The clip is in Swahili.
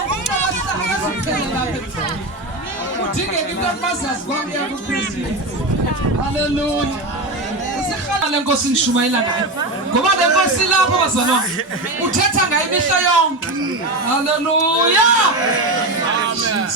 umuntu akahlangana udingeka into mazazi konke kuKristu. Hallelujah. Usikhona lenkosi ngishumayela ngayo. Ngoba lenkosi lapho bazalwa. Uthetha ngayo imihla yonke. Hallelujah. Amen.